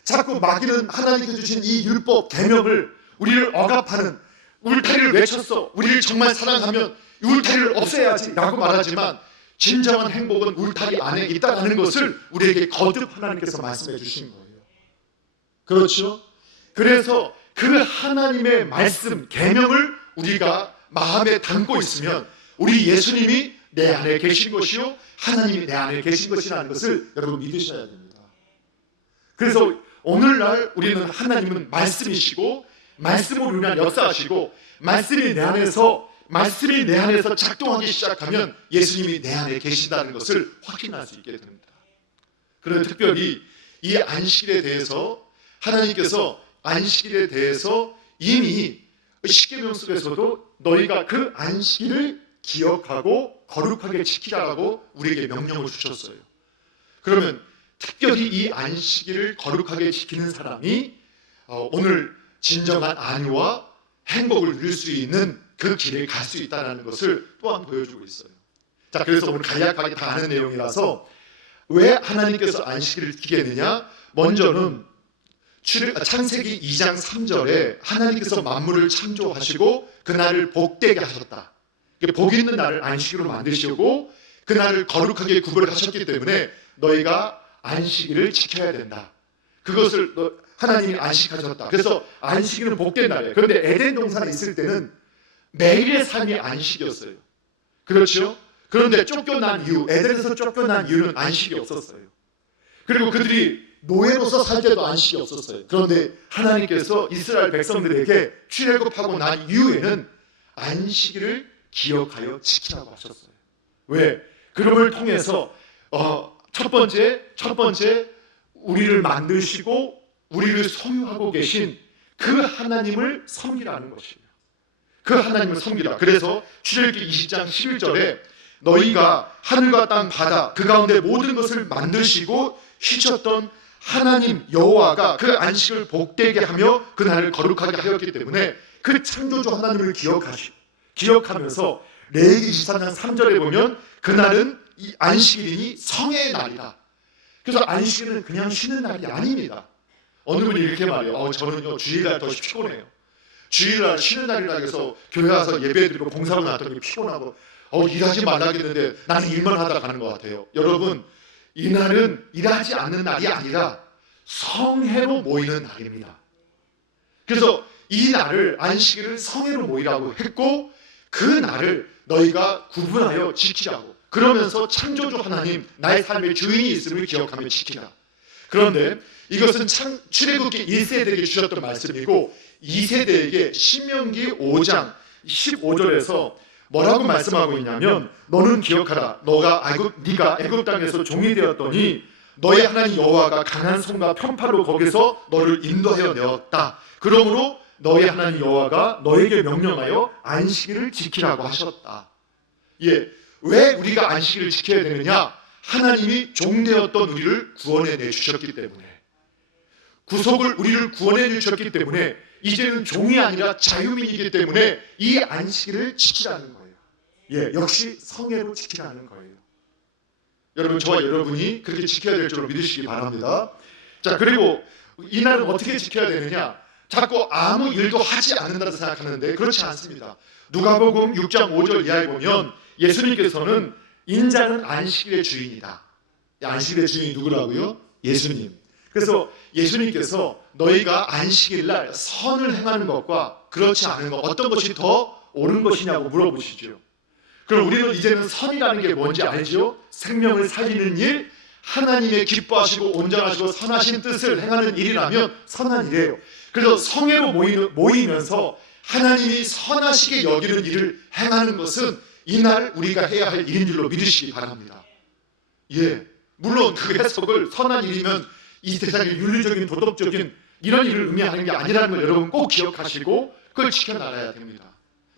자꾸 마귀는 하나님께서 주신 이 율법, 계명을 우리를 억압하는, 울타리를 외쳤어. 우리를 정말 사랑하면 울타리를 없애야지 라고 말하지만 진정한 행복은 울타리 안에 있다는 것을 우리에게 거듭 하나님께서 말씀해 주신 거예요. 그렇죠? 그래서 그 하나님의 말씀, 계명을 우리가 마음에 담고 있으면 우리 예수님이 내 안에 계신 것이요 하나님이 내 안에 계신 것이라는 것을 여러분 믿으셔야 됩니다. 그래서 오늘날 우리는 하나님은 말씀이시고 말씀으로 인한 역사하시고 말씀이 내 안에서 작동하기 시작하면 예수님이 내 안에 계신다는 것을 확인할 수 있게 됩니다. 그런데 특별히 이 안식일에 대해서 하나님께서 안식일에 대해서 이미 십계명 속에서도 너희가 그 안식일을 기억하고 거룩하게 지키라고 우리에게 명령을 주셨어요. 그러면 특별히 이 안식일을 거룩하게 지키는 사람이 오늘 진정한 안위와 행복을 누릴 수 있는 그 길에 갈 수 있다는 것을 또한 보여주고 있어요. 자, 그래서 오늘 간략하게 다 아는 내용이라서 왜 하나님께서 안식일을 지키게 했느냐? 먼저는 창세기 2장 3절에 하나님께서 만물을 창조하시고 그날을 복되게 하셨다. 복 있는 날을 안식일로 만드시고 그날을 거룩하게 구별하셨기 때문에 너희가 안식일을 지켜야 된다. 그것을 하나님이 안식하셨다. 그래서 안식일은 복된 날이에요. 그런데 에덴 동산에 있을 때는 매일의 삶이 안식이었어요. 그렇죠? 그런데 쫓겨난 이유, 에덴에서 쫓겨난 이유는 안식이 없었어요. 그리고 그들이 노예로서 살 때도 안식이 없었어요. 그런데 하나님께서 이스라엘 백성들에게 출애굽하고 난 이후에는 안식일을 기억하여 지키라고 하셨어요. 왜? 그럼을 통해서 첫 번째 우리를 만드시고 우리를 소유하고 계신 그 하나님을 섬기라는 것이에요. 그 하나님을 섬기라. 그래서 출애굽기 20장 11절에 너희가 하늘과 땅 바다 그 가운데 모든 것을 만드시고 쉬셨던 하나님 여호와가 그 안식을 복되게 하며 그 날을 거룩하게 하였기 때문에 그 창조주 하나님을 기억하면서 레위기 24장 3절에 보면 그날은 이 안식일이니 성의 날이다. 그래서 안식일은 그냥 쉬는 날이 아닙니다. 어느 분이 이렇게 말해요. 저는요 주일날 더 피곤해요. 주일날 쉬는 날이라 해서 교회 와서 예배드리고 봉사하고 나왔더니 피곤하고 일하지 말라겠는데 나는 일만 하다 가는 것 같아요. 여러분, 이날은 일하지 않는 날이 아니라 성회로 모이는 날입니다. 그래서 이 날을 안식일을 성회로 모이라고 했고 그 날을 너희가 구분하여 지키라고. 그러면서 창조주 하나님 나의 삶의 주인이 있음을 기억하며 지키라. 그런데 이것은 출애굽기 1세대에게 주셨던 말씀이고 2세대에게 신명기 5장 15절에서 뭐라고 말씀하고 있냐면 너는 기억하라. 네가 애굽 땅에서 종이 되었더니 너의 하나님 여호와가 강한 손과 편팔로 거기서 너를 인도하여 내었다. 그러므로 너의 하나님 여호와가 너에게 명령하여 안식일을 지키라고 하셨다. 왜 우리가 안식일을 지켜야 되느냐? 하나님이 종되었던 우리를 구원해 내주셨기 때문에, 구속을 우리를 구원해 주셨기 때문에 이제는 종이 아니라 자유민이기 때문에 이 안식일을 지키라는 거예요. 역시 성회로 지키라는 거예요. 여러분, 저와 여러분이 그렇게 지켜야 될 줄로 믿으시기 바랍니다. 자, 그리고 이날은 어떻게 지켜야 되느냐? 자꾸 아무 일도 하지 않는다고 생각하는데 그렇지 않습니다. 누가복음 6장 5절 이하에 보면 예수님께서는 인자는 안식일의 주인이다. 안식일의 주인이 누구라고요? 예수님. 그래서 예수님께서 너희가 안식일날 선을 행하는 것과 그렇지 않은 것 어떤 것이 더 옳은 것이냐고 물어보시죠. 그럼 우리는 이제는 선이라는 게 뭔지 알죠? 생명을 살리는 일, 하나님의 기뻐하시고 온전하시고 선하신 뜻을 행하는 일이라면 선한 일이에요. 그래서 성회로 모이면서 하나님이 선하시게 여기는 일을 행하는 것은 이날 우리가 해야 할 일인 줄로 믿으시기 바랍니다. 물론 그 해석을 선한 일이면 이 세상의 윤리적인 도덕적인 이런 일을 의미하는 게 아니라는 걸 여러분 꼭 기억하시고 그걸 지켜나가야 됩니다.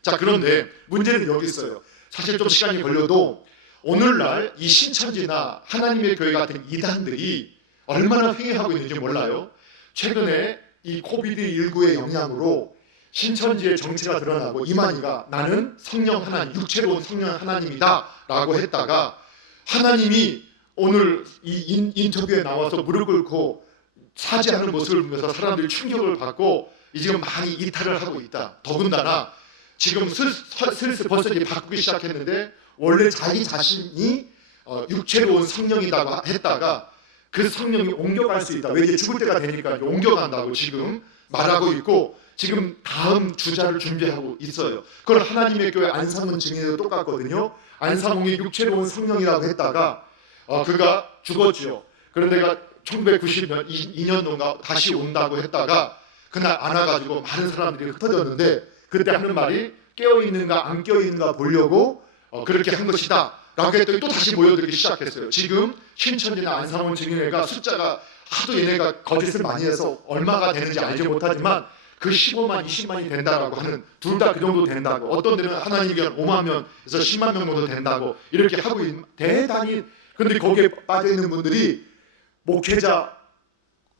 자, 그런데 문제는 여기 있어요. 사실 좀 시간이 걸려도 오늘날 이 신천지나 하나님의 교회 같은 이단들이 얼마나 횡행하고 있는지 몰라요. 최근에 이 코비드19의 영향으로 신천지의 정체가 드러나고 이만희가 나는 성령 하나님, 육체로 온 성령 하나님이다 라고 했다가 하나님이 오늘 이 인터뷰에 나와서 무릎 꿇고 사죄하는 모습을 보면서 사람들이 충격을 받고 지금 많이 이탈을 하고 있다. 더군다나 지금 슬슬 벌써 이제 바꾸기 시작했는데 원래 자기 자신이 육체로 온 성령이라고 했다가 그 성령이 옮겨갈 수 있다. 왜 이제 죽을 때가 되니까 옮겨간다고 지금 말하고 있고 지금 다음 주자를 준비하고 있어요. 그걸 하나님의 교회 안상문 증인에도 똑같거든요. 안상홍이 육체로 온 성령이라고 했다가 그가 죽었죠. 그런데 내가 1992년도인가 다시 온다고 했다가 그날 안 와가지고 많은 사람들이 흩어졌는데 그때 하는 말이 깨어있는가 안 깨어있는가 보려고 그렇게 한 것이다 라고 했더니 또 다시 모여들기 시작했어요. 지금 신천지나 안상원 증인회가 숫자가 하도 얘네가 거짓을 많이 해서 얼마가 되는지 알지 못하지만 그 15만, 20만이 된다라고 하는, 둘 다 그 정도 된다고, 어떤 데는 하나님이 한 5만 명에서 10만 명 정도 된다고 이렇게 하고 대단히. 그런데 거기에 빠져있는 분들이 목회자,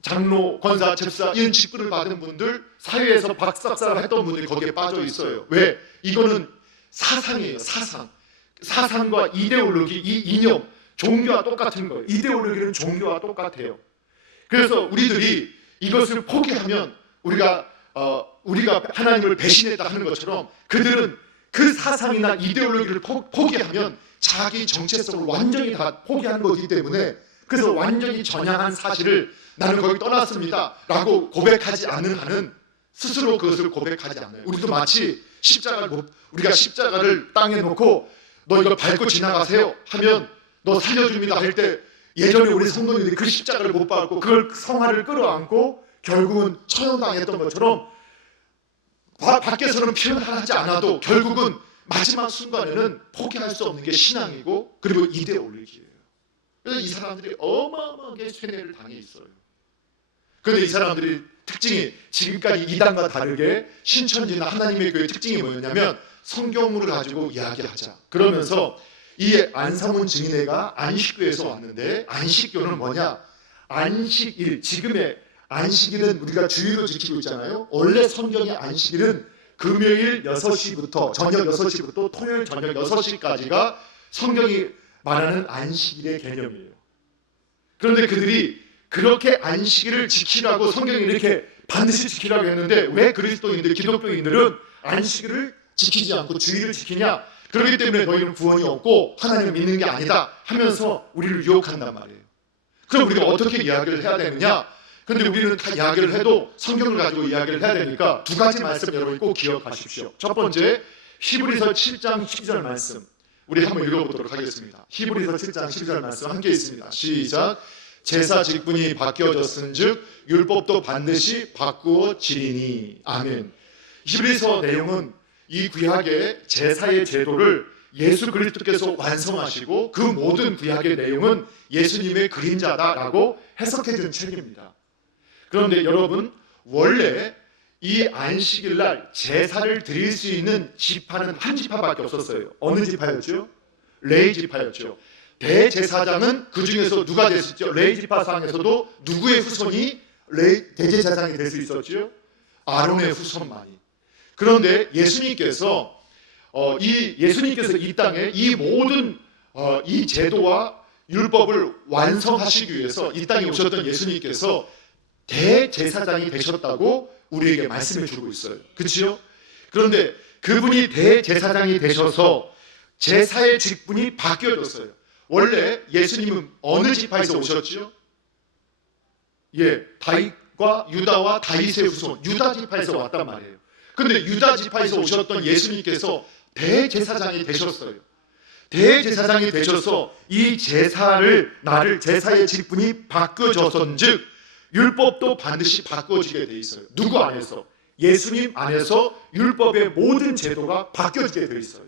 장로, 권사, 집사 이런 직분을 받은 분들, 사회에서 박삭삭을 했던 분들이 거기에 빠져 있어요. 왜? 이거는 사상이에요. 사상과 이데올로기, 이 이념, 종교와 똑같은 거예요. 이데올로기는 종교와 똑같아요. 그래서 우리들이 이것을 포기하면 우리가 하나님을 배신했다 하는 것처럼, 그들은 그 사상이나 이데올로기를 포기하면 자기 정체성을 완전히 다 포기한 거기 때문에, 그래서 완전히 전향한 사실을 나는 거기 떠났습니다 라고 고백하지 않는 한은 스스로 그것을 고백하지 않아요. 우리도 마치 우리가 십자가를 땅에 놓고 너 이걸 밟고 지나가세요 하면 너 살려줍니다 할 때, 예전에 우리 성도님들이 그 십자가를 못 밟고 그걸 성화를 끌어안고 결국은 처형당했던 것처럼, 밖에서는 표현하지 않아도 결국은 마지막 순간에는 포기할 수 없는 게 신앙이고, 그리고 이데올로기예요. 그래서 이 사람들이 어마어마하게 쇠뇌를 당해 있어요. 그런데 이 사람들이 특징이 지금까지 이단과 다르게 신천지나 하나님의 교회의 특징이 뭐였냐면, 성경물을 가지고 이야기하자. 그러면서 이 안상원 증인회가 안식교에서 왔는데, 안식교는 뭐냐? 안식일, 지금의 안식일은 우리가 주일로 지키고 있잖아요. 원래 성경의 안식일은 금요일 6시부터 저녁 6시부터 토요일 저녁 6시까지가 성경이 말하는 안식일의 개념이에요. 그런데 그들이 그렇게 안식일을 지키라고 성경이 이렇게 반드시 지키라고 했는데, 왜 그리스도인들, 기독교인들은 안식일을 지키지 않고 주일을 지키냐? 그렇기 때문에 너희는 구원이 없고 하나님을 믿는 게 아니다 하면서 우리를 유혹한단 말이에요. 그럼 우리가 어떻게 이야기를 해야 되느냐? 근데 우리는 다 이야기를 해도 성경을 가지고 이야기를 해야 되니까 두 가지 말씀 여러분 꼭 기억하십시오. 첫 번째, 히브리서 7장 12절 말씀 우리 한번 읽어보도록 하겠습니다. 히브리서 7장 12절 말씀 함께 있습니다. 시작. 제사 직분이 바뀌어졌은즉 율법도 반드시 바꾸어지리니. 아멘. 히브리서 내용은 이 구약의 제사의 제도를 예수 그리스도께서 완성하시고 그 모든 구약의 내용은 예수님의 그림자다라고 해석해준 책입니다. 그런데 여러분, 원래 이 안식일 날 제사를 드릴 수 있는 지파는 한 지파밖에 없었어요. 어느 지파였죠? 레위 지파였죠. 대제사장은 그 중에서 누가 됐었죠? 레위 지파상에서도 누구의 후손이 대제사장이 될 수 있었죠? 아론의 후손만이. 그런데 예수님께서 이 땅에 이 모든 이 제도와 율법을 완성하시기 위해서 이 땅에 오셨던 예수님께서 대제사장이 되셨다고 우리에게 말씀해 주고 있어요. 그렇죠? 그런데 그분이 대제사장이 되셔서 제사의 직분이 바뀌어졌어요. 원래 예수님은 어느 지파에서 오셨죠? 다윗과 유다와 다윗의 후손 유다 지파에서 왔단 말이에요. 그런데 유다 지파에서 오셨던 예수님께서 대제사장이 되셨어요. 대제사장이 되셔서 이 제사의 직분이 바뀌어졌은즉 율법도 반드시 바꿔지게 돼 있어요. 누구 안에서? 예수님 안에서 율법의 모든 제도가 바뀌어지게 돼 있어요.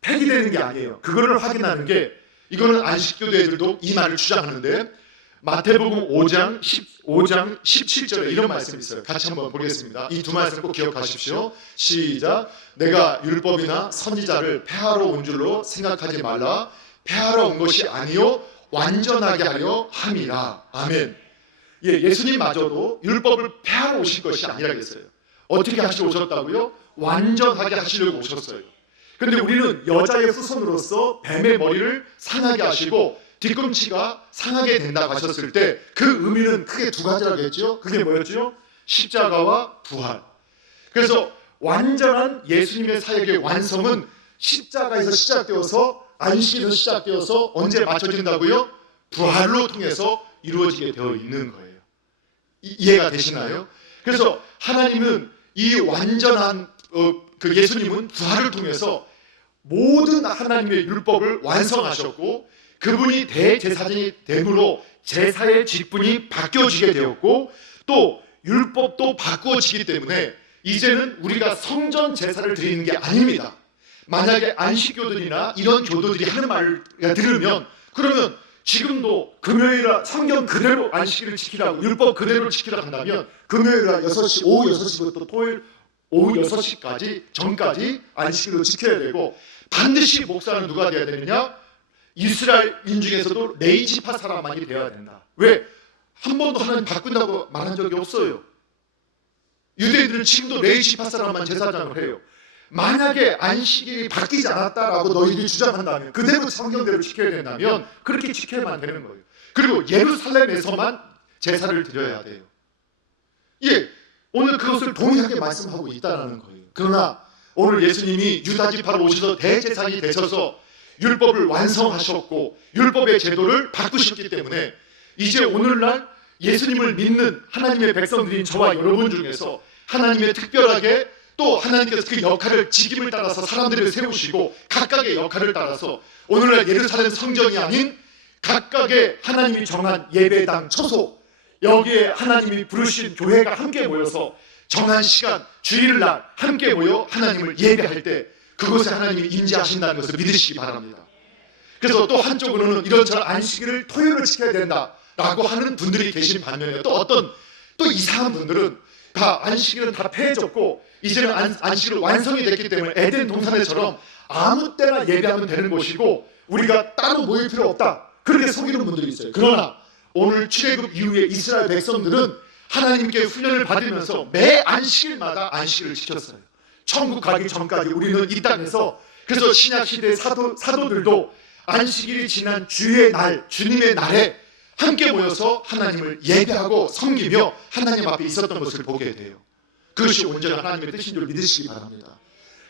폐기되는 게 아니에요. 그거를 확인하는 게, 이거는 안식교도애들도 이 말을 주장하는데, 마태복음 5장 17절에 이런 말씀이 있어요. 같이 한번 보겠습니다. 이 두 말씀 꼭 기억하십시오. 시작. 내가 율법이나 선지자를 폐하러 온 줄로 생각하지 말라. 폐하러 온 것이 아니요 완전하게 하려 함이라. 아멘. 예수님마저도 율법을 폐하러 오신 것이 아니라겠어요. 어떻게 하시러 오셨다고요? 완전하게 하시려고 오셨어요. 그런데 우리는 여자의 후손으로서 뱀의 머리를 상하게 하시고 뒤꿈치가 상하게 된다고 하셨을 때 그 의미는 크게 두 가지라고 했죠. 그게 뭐였죠? 십자가와 부활. 그래서 완전한 예수님의 사역의 완성은 십자가에서 시작되어서 안식에서 시작되어서 언제 맞춰진다고요? 부활로 통해서 이루어지게 되어 있는 거예요. 이해가 되시나요? 그래서 하나님은 이 완전한 그 예수님은 부활을 통해서 모든 하나님의 율법을 완성하셨고, 그분이 대제사장이 됨으로 제사의 직분이 바뀌어지게 되었고, 또 율법도 바꾸어지기 때문에 이제는 우리가 성전 제사를 드리는 게 아닙니다. 만약에 안식교들이나 이런 교도들이 하는 말을 들으면 그러면 지금도 금요일날 성경 그대로 안식일을 지키라고 율법 그대로 지키라고 한다면 금요일날 6시 오후 6시부터 토요일 오후 6시까지 전까지 안식일로 지켜야 되고 반드시 목사는 누가 돼야 되느냐? 이스라엘인 중에서도 레이지파 사람만이 되어야 된다. 왜? 한 번도 하나님 바꾼다고 말한 적이 없어요. 유대인들은 지금도 레이지파 사람만 제사장을 해요. 만약에 안식일이 바뀌지 않았다라고 너희들이 주장한다면 그대로 성경대로 지켜야 된다면 그렇게 지켜야만 되는 거예요. 그리고 예루살렘에서만 제사를 드려야 돼요. 예, 오늘 그것을 동일하게 말씀하고 있다는 거예요. 그러나 오늘 예수님이 유다 지파로 오셔서 대제사장이 되셔서 율법을 완성하셨고 율법의 제도를 바꾸셨기 때문에 이제 오늘날 예수님을 믿는 하나님의 백성들인 저와 여러분 중에서 하나님의 특별하게 또 하나님께서 그 역할을 직임을 따라서 사람들을 세우시고 각각의 역할을 따라서 오늘날 예루살렘 성전이 아닌 각각의 하나님이 정한 예배당 처소, 여기에 하나님이 부르신 교회가 함께 모여서 정한 시간 주일날 함께 모여 하나님을 예배할 때 그것에 하나님이 임재하신다는 것을 믿으시기 바랍니다. 그래서 또 한쪽으로는 이런저런 안식일을 토요일을 지켜야 된다라고 하는 분들이 계신 반면에 또 이상한 분들은 다 안식일은 다 폐해졌고 이제는 안식일 완성이 됐기 때문에 에덴 동산에처럼 아무 때나 예배하면 되는 곳이고 우리가 따로 모일 필요 없다, 그렇게 속이는 분들이 있어요. 그러나 오늘 출애굽 이후에 이스라엘 백성들은 하나님께 훈련을 받으면서 매 안식일마다 안식일을 지켰어요. 천국 가기 전까지 우리는 이 땅에서, 그래서 신약시대의 사도들도 안식일이 지난 주의 날, 주님의 날에 함께 모여서 하나님을 예배하고 섬기며 하나님 앞에 있었던 것을 보게 돼요. 그것이 온전한 하나님의 뜻인 줄 믿으시기 바랍니다.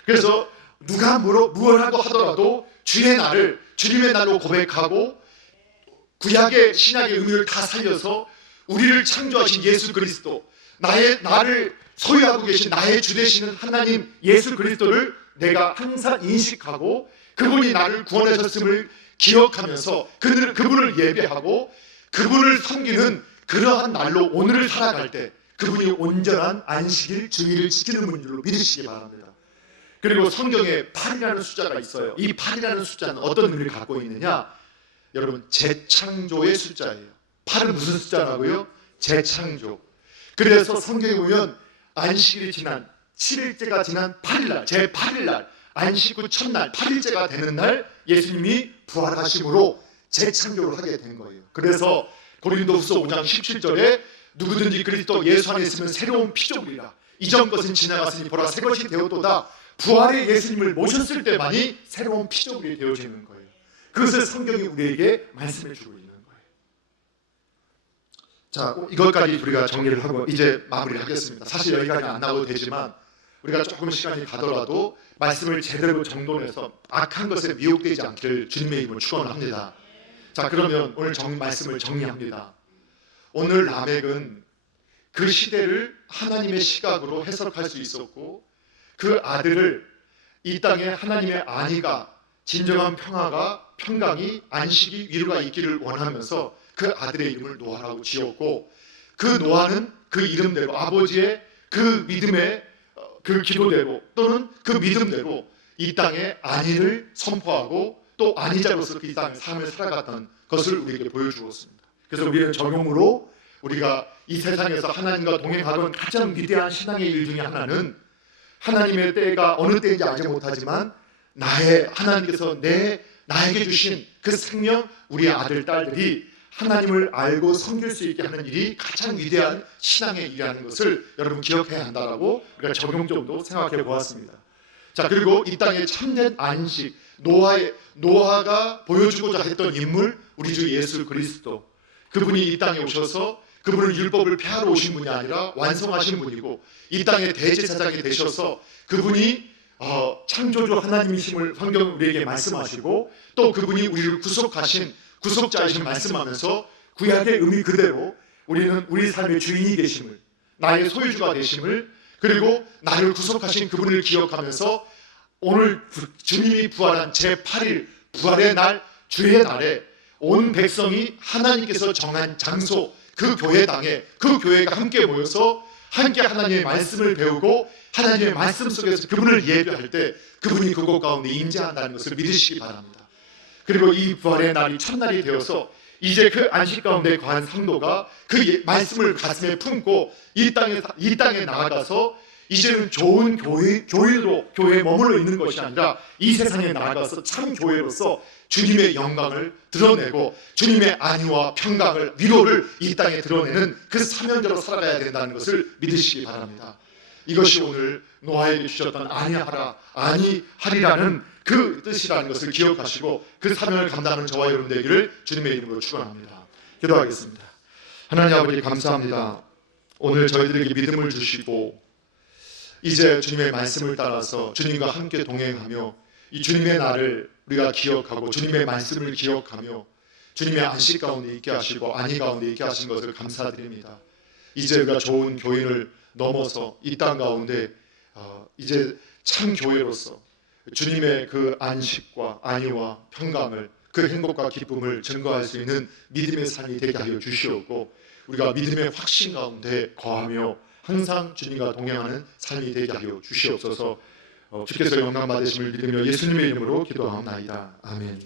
그래서 누가 무엇 하고 하더라도 주의 날을 주님의 날로 고백하고 구약의 신약의 의미를 다 살려서 우리를 창조하신 예수 그리스도, 나를 소유하고 계신 나의 주 되시는 하나님 예수 그리스도를 내가 항상 인식하고 그분이 나를 구원하셨음을 기억하면서 그분을 예배하고 그분을 섬기는 그러한 날로 오늘을 살아갈 때 그분이 온전한 안식일 주일을 지키는 분인 줄로 믿으시기 바랍니다. 그리고 성경에 8이라는 숫자가 있어요. 이 8이라는 숫자는 어떤 의미를 갖고 있느냐? 여러분, 재창조의 숫자예요. 8은 무슨 숫자라고요? 재창조. 그래서 성경에 보면 안식일이 지난 7일째가 지난 8일날, 제8일날, 안식 후 첫날 8일째가 되는 날 예수님이 부활하심으로 재창조를 하게 된 거예요. 그래서 고린도후서 5장 17절에 누구든지 그리스도 예수 안에 있으면 새로운 피조물이라, 이전 것은 지나갔으니 보라 새 것이 되었도다. 부활의 예수님을 모셨을 때만이 새로운 피조물이 되어지는 거예요. 그것을 성경이 우리에게 말씀해 주고 있는 거예요. 자, 이것까지 우리가 정리를 하고 이제 마무리하겠습니다. 사실 여기까지 안 나와도 되지만 우리가 조금 시간이 가더라도 말씀을 제대로 정돈해서 악한 것에 미혹되지 않기를 주님의 이름으로 축원합니다. 자, 그러면 오늘 말씀을 정리합니다. 오늘 라멕은 그 시대를 하나님의 시각으로 해석할 수 있었고 그 아들을 이 땅에 하나님의 안위가, 진정한 평화가, 평강이, 안식이, 위로가 있기를 원하면서 그 아들의 이름을 노아라고 지었고 그 노아는 그 이름대로 아버지의 그 믿음의 그 기도대로 또는 그 믿음대로 이 땅에 안위를 선포하고 또 안위자로서 그 이 땅의 삶을 살아갔던 것을 우리에게 보여주었습니다. 그래서 우리는 적용으로 우리가 이 세상에서 하나님과 동행하던 가장 위대한 신앙의 일 중에 하나는 하나님의 때가 어느 때인지 알지 못하지만 하나님께서 나에게 주신 그 생명, 우리의 아들, 딸들이 하나님을 알고 섬길 수 있게 하는 일이 가장 위대한 신앙의 일이라는 것을 여러분 기억해야 한다라고 우리가 적용점도 생각해 보았습니다. 자, 그리고 이 땅의 참된 안식, 노아가 보여주고자 했던 인물, 우리 주 예수 그리스도, 그분이 이 땅에 오셔서 그분은 율법을 폐하러 오신 분이 아니라 완성하신 분이고 이 땅의 대제사장이 되셔서 그분이 창조주 하나님이심을 성경 우리에게 말씀하시고 또 그분이 우리를 구속하신 구속자이심을 말씀하면서 구약의 의미 그대로 우리는 우리 삶의 주인이 되심을, 나의 소유주가 되심을, 그리고 나를 구속하신 그분을 기억하면서 오늘 주님이 부활한 제8일 부활의 날, 주의 날에 온 백성이 하나님께서 정한 장소, 그 교회당에 그 교회가 함께 모여서 함께 하나님의 말씀을 배우고 하나님의 말씀 속에서 그분을 예배할 때 그분이 그곳 가운데 임재한다는 것을 믿으시기 바랍니다. 그리고 이 부활의 날이 첫날이 되어서 이제 그 안식 가운데 거한 성도가 그 말씀을 가슴에 품고 이 땅에 나아가서 이제는 좋은 교회에 머물러 있는 것이 아니라 이 세상에 나아가서 참 교회로서 주님의 영광을 드러내고 주님의 안위와 평강을, 위로를 이 땅에 드러내는 그 사명자로 살아가야 된다는 것을 믿으시기 바랍니다. 이것이 오늘 노아에게 주셨던 아니하리라는 그 뜻이라는 것을 기억하시고 그 사명을 감당하는 저와 여러분 되기를 주님의 이름으로 축원합니다. 기도하겠습니다. 하나님 아버지 감사합니다. 오늘 저희들에게 믿음을 주시고 이제 주님의 말씀을 따라서 주님과 함께 동행하며 이 주님의 날을 우리가 기억하고 주님의 말씀을 기억하며 주님의 안식 가운데 있게 하시고 안위 가운데 있게 하신 것을 감사드립니다. 이제 우리가 좋은 교인을 넘어서 이 땅 가운데 이제 참 교회로서 주님의 그 안식과 안위와 평강을, 그 행복과 기쁨을 증거할 수 있는 믿음의 삶이 되게 하여 주시옵고 우리가 믿음의 확신 가운데 거하며 항상 주님과 동행하는 삶이 되게 하여 주시옵소서. 주께서 영광 받으심을 믿으며 예수님의 이름으로 기도하옵나이다. 아멘.